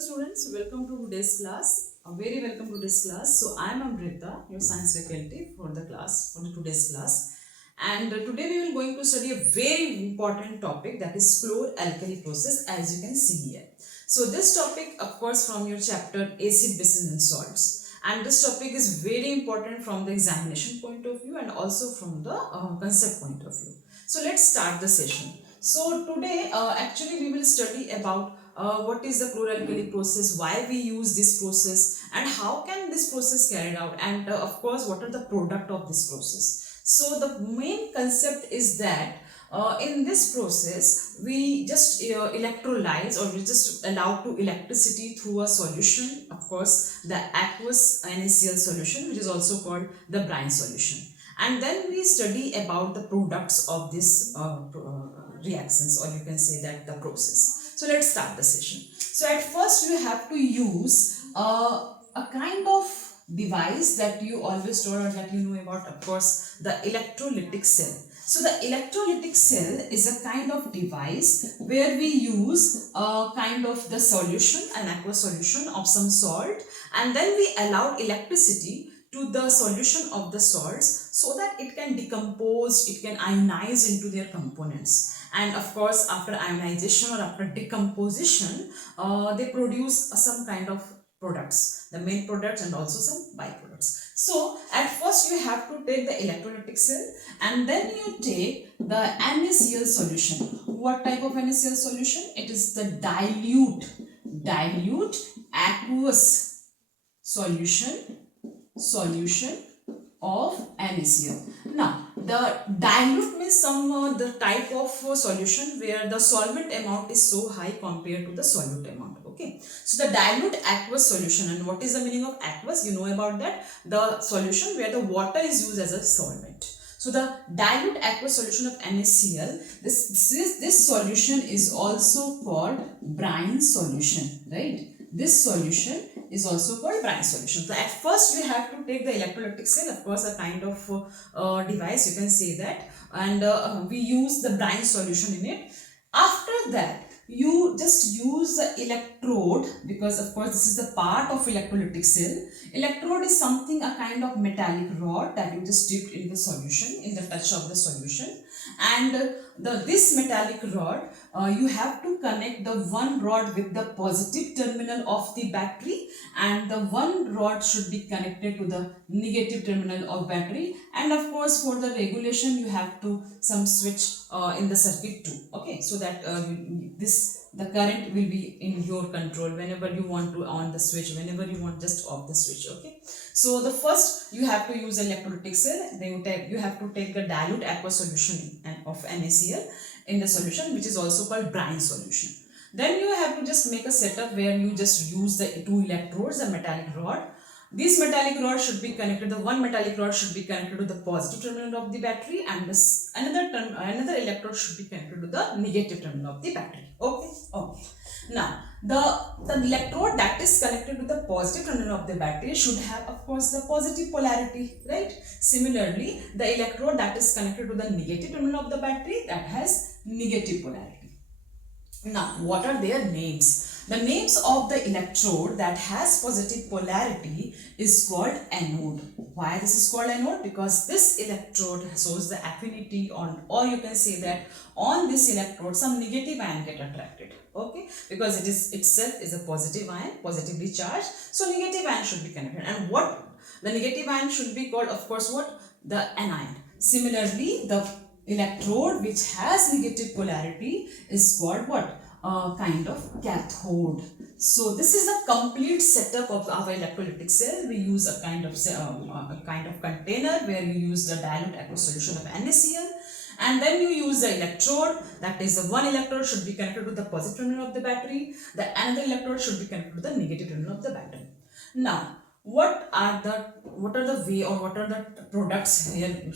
Students, welcome to today's class. A very welcome to today's class. So I am Amrita, your science faculty for the class, for today's class. And today we will going to study a very important topic, that is chlor-alkali process, as you can see here. So this topic, of course, from your chapter acid, bases and salts. And this topic is very important from the examination point of view and also from the concept point of view. So let's start the session. So today actually we will study about what is the chlor-alkali process, why we use this process, and how can this process carried out, and of course what are the product of this process. So the main concept is that in this process we just electrolyze, or we just allow to electricity through a solution, of course the aqueous NaCl solution, which is also called the brine solution. And then we study about the products of this reactions, or you can say that the process. So let's start the session. So at first you have to use a kind of device that you always told or that you know about, of course, the electrolytic cell. So the electrolytic cell is a kind of device where we use a kind of the solution, an aqueous solution of some salt, and then we allow electricity to the solution of the salts so that it can decompose, it can ionize into their components. And of course after ionization or after decomposition they produce some kind of products, the main products and also some byproducts. So at first you have to take the electrolytic cell and then you take the NaCl solution. What type of NaCl solution? It is the dilute aqueous solution of NaCl. Now, the dilute means some the type of solution where the solvent amount is so high compared to the solute amount. Okay, so the dilute aqueous solution, and what is the meaning of aqueous? You know about that, the solution where the water is used as a solvent. So the dilute aqueous solution of NaCl, this solution is also called brine solution, right? This solution is also called brine solution. So at first you have to take the electrolytic cell, of course a kind of device, you can say that, and we use the brine solution in it. After that you just use the electrode, because of course this is the part of electrolytic cell. Electrode is something, a kind of metallic rod that you just dipped in the solution, in the touch of the solution, and this metallic rod you have to connect the one rod with the positive terminal of the battery, and the one rod should be connected to the negative terminal of battery, and of course for the regulation you have to some switch in the circuit too. Okay, so that the current will be in your control whenever you want to on the switch, whenever you want just off the switch. Okay, so the first you have to use electrolytic cell, then you have to take the dilute aqueous solution of NaCl in the solution, which is also called brine solution. Then you have to just make a setup where you just use the two electrodes, a metallic rod. This metallic rod should be connected, the one metallic rod should be connected to the positive terminal of the battery, and this another electrode should be connected to the negative terminal of the battery. Okay, okay. Now the electrode that is connected to the positive terminal of the battery should have, of course, the positive polarity, right? Similarly, the electrode that is connected to the negative terminal of the battery, that has negative polarity. Now, what are their names? The names of the electrode that has positive polarity is called anode. Why this is called anode? Because this electrode shows the affinity on, or you can say that on this electrode some negative ion get attracted. Okay, because it is itself is a positive ion, positively charged. So negative ion should be connected. And what the negative ion should be called? Of course, what? The anion. Similarly, the electrode which has negative polarity is called what? Kind of cathode. So this is the complete setup of our electrolytic cell. We use a kind of container where you use the dilute aqueous solution of NaCl, and then you use the electrode, that is the one electrode should be connected to the positive terminal of the battery, the another electrode should be connected to the negative terminal of the battery. Now what are the way, or what are the products here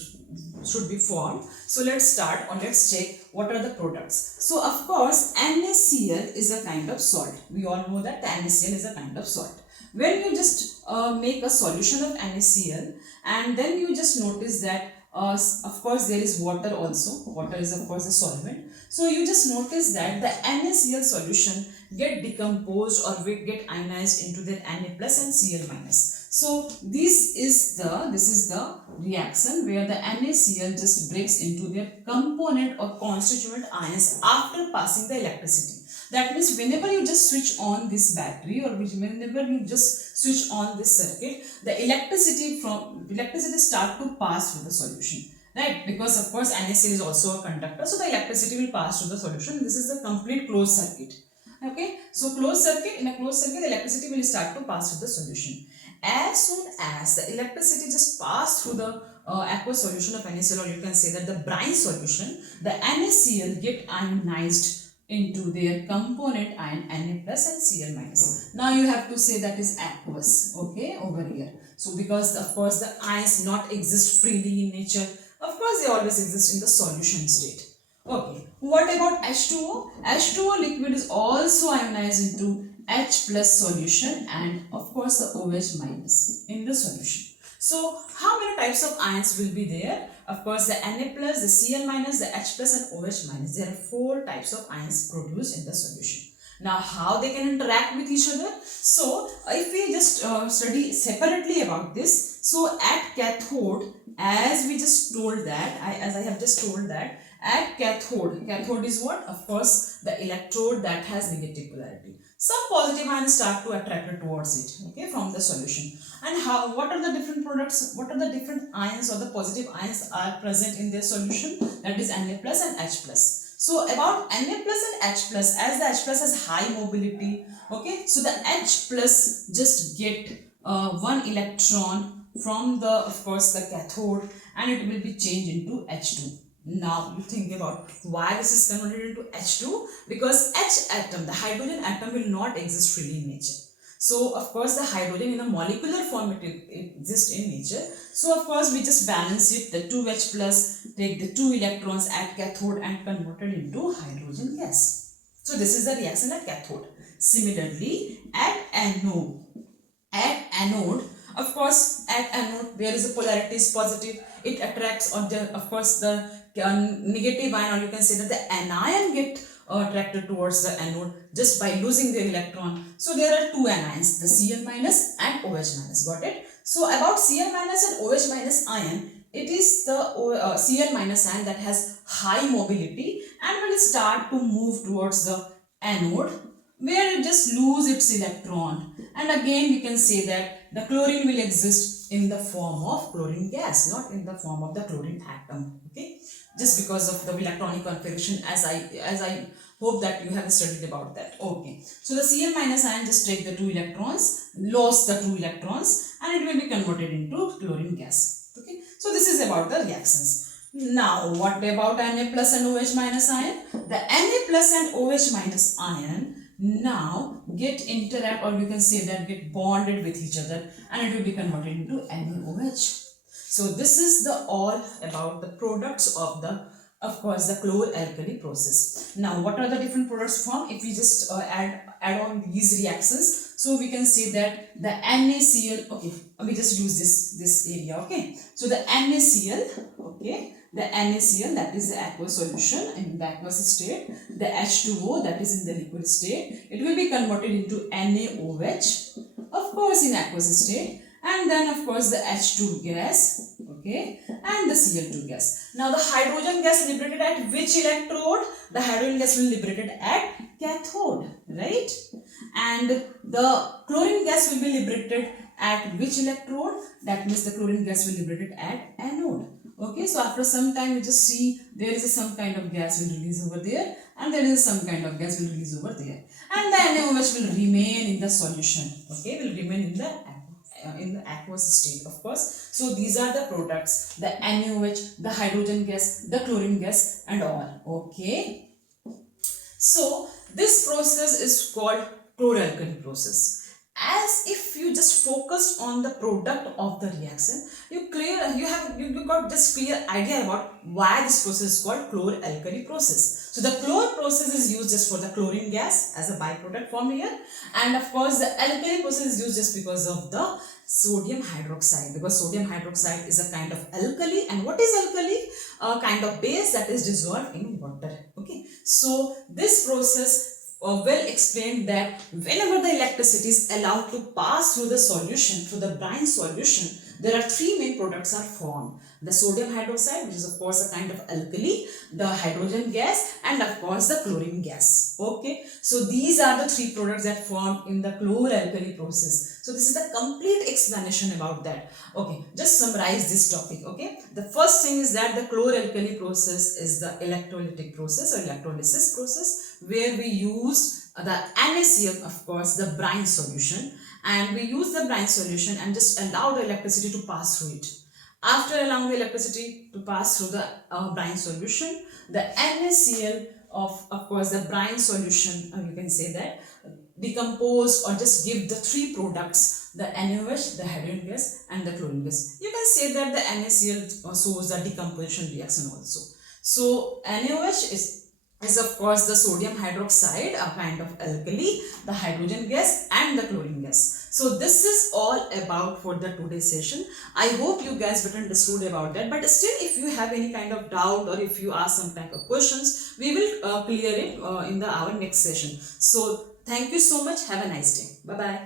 should be formed? So let's start, or let's check what are the products. So of course NaCl is a kind of salt. We all know that the NaCl is a kind of salt. When you just make a solution of NaCl, and then you just notice that of course there is water also. Water is of course a solvent. So you just notice that the NaCl solution get decomposed or will get ionized into their Na plus and Cl minus. So this is the reaction where the NaCl just breaks into their component or constituent ions after passing the electricity. That means whenever you just switch on this battery or whenever you just switch on this circuit, the electricity start to pass through the solution, right? Because of course NaCl is also a conductor, so the electricity will pass through the solution. This is the complete closed circuit. Okay, so in a closed circuit, the electricity will start to pass through the solution. As soon as the electricity just pass through the aqueous solution of NaCl, or you can say that the brine solution, the NaCl get ionized into their component ion Na plus and Cl minus. Now you have to say that is aqueous, okay, over here. So because of course the ions not exist freely in nature, of course they always exist in the solution state. Okay, what about H2O? H2O liquid is also ionized into H plus solution and of course the OH minus in the solution. So how many types of ions will be there? Of course the Na plus, the Cl minus, the H plus and OH minus. There are 4 types of ions produced in the solution. Now how they can interact with each other? So if we just study separately about this, so at cathode, as we just told that, as I have just told that, at cathode is what? Of course the electrode that has negative polarity. Some positive ions start to attract towards it, okay, from the solution. And what are the different products, what are the different ions or the positive ions are present in their solution? That is Na plus and H plus. So about Na plus and H plus, as the H plus has high mobility, okay, so the H plus just get 1 electron from the, of course, the cathode, and it will be changed into H2. Now you think about why this is converted into H2, because H atom, the hydrogen atom, will not exist freely in nature. So of course the hydrogen in a molecular form it exists in nature. So of course we just balance it, the 2H plus, take the 2 electrons at cathode and convert it into hydrogen gas. So this is the reaction at cathode. Similarly at anode, of course at anode there is a polarity is positive, it attracts, or the, of course the negative ion, or you can say that the anion get attracted towards the anode just by losing their electron. So there are 2 anions, the Cl minus and OH minus. Got it? So about Cl minus and OH minus ion, it is the Cl minus ion that has high mobility and will start to move towards the anode, where it just lose its electron. And again we can say that the chlorine will exist in the form of chlorine gas, not in the form of the chlorine atom. Okay, just because of the electronic configuration, as I hope that you have studied about that. Okay, so the Cl minus ion just take the 2 electrons, lost the 2 electrons, and it will be converted into chlorine gas. Okay, so this is about the reactions. Now what about Na plus and OH minus ion? The Na plus and OH minus ion now get interact, or you can say that get bonded with each other, and it will be converted into NaOH. So this is the all about the products of the, of course, the chlor-alkali process. Now what are the different products formed? If we just add on these reactions, so we can say that the NaCl, okay, we just use this area, okay. So the NaCl, okay, the NaCl, that is the aqueous solution in the aqueous state, the H2O, that is in the liquid state, it will be converted into NaOH, of course in aqueous state, and then of course the H2 gas, okay, and the Cl2 gas. Now the hydrogen gas liberated at which electrode? The hydrogen gas will liberated at cathode, right? And the chlorine gas will be liberated at which electrode? That means the chlorine gas will liberated at anode. Okay, so after some time we just see there is some kind of gas will release over there, and there is some kind of gas will release over there, and the NaOH will remain in the solution. Okay, will remain in the aqueous state, of course. So these are the products, the NaOH, the hydrogen gas, the chlorine gas, and all. Okay, so this process is called chlor-alkali process. As if you just focused on the product of the reaction, you got this clear idea about why this process is called chlor-alkali process. So the chlor process is used just for the chlorine gas as a byproduct formed here, and of course the alkali process is used just because of the sodium hydroxide, because sodium hydroxide is a kind of alkali. And what is alkali? A kind of base that is dissolved in water. Okay, so this process well explained that whenever the electricity is allowed to pass through the solution, through the brine solution, there are three main products are formed. The sodium hydroxide, which is of course a kind of alkali, the hydrogen gas, and of course the chlorine gas. Okay, so these are the three products that form in the chlor-alkali process. So this is the complete explanation about that. Okay, just summarize this topic. Okay, the first thing is that the chlor-alkali process is the electrolytic process or electrolysis process, where we use the NaCl, of course, the brine solution, and we use the brine solution and just allow the electricity to pass through it. After allowing the electricity to pass through the brine solution, the NaCl of course the brine solution, you can say that, decompose or just give the three products, the NaOH, the hydrogen gas, and the chlorine gas. You can say that the NaCl shows the decomposition reaction also. So NaOH is of course the sodium hydroxide, a kind of alkali, the hydrogen gas, and the chlorine gas. So this is all about for the today's session. I hope you guys better understood about that, but still if you have any kind of doubt or if you ask some type of questions, we will clear it in our next session. So thank you so much. Have a nice day. Bye bye.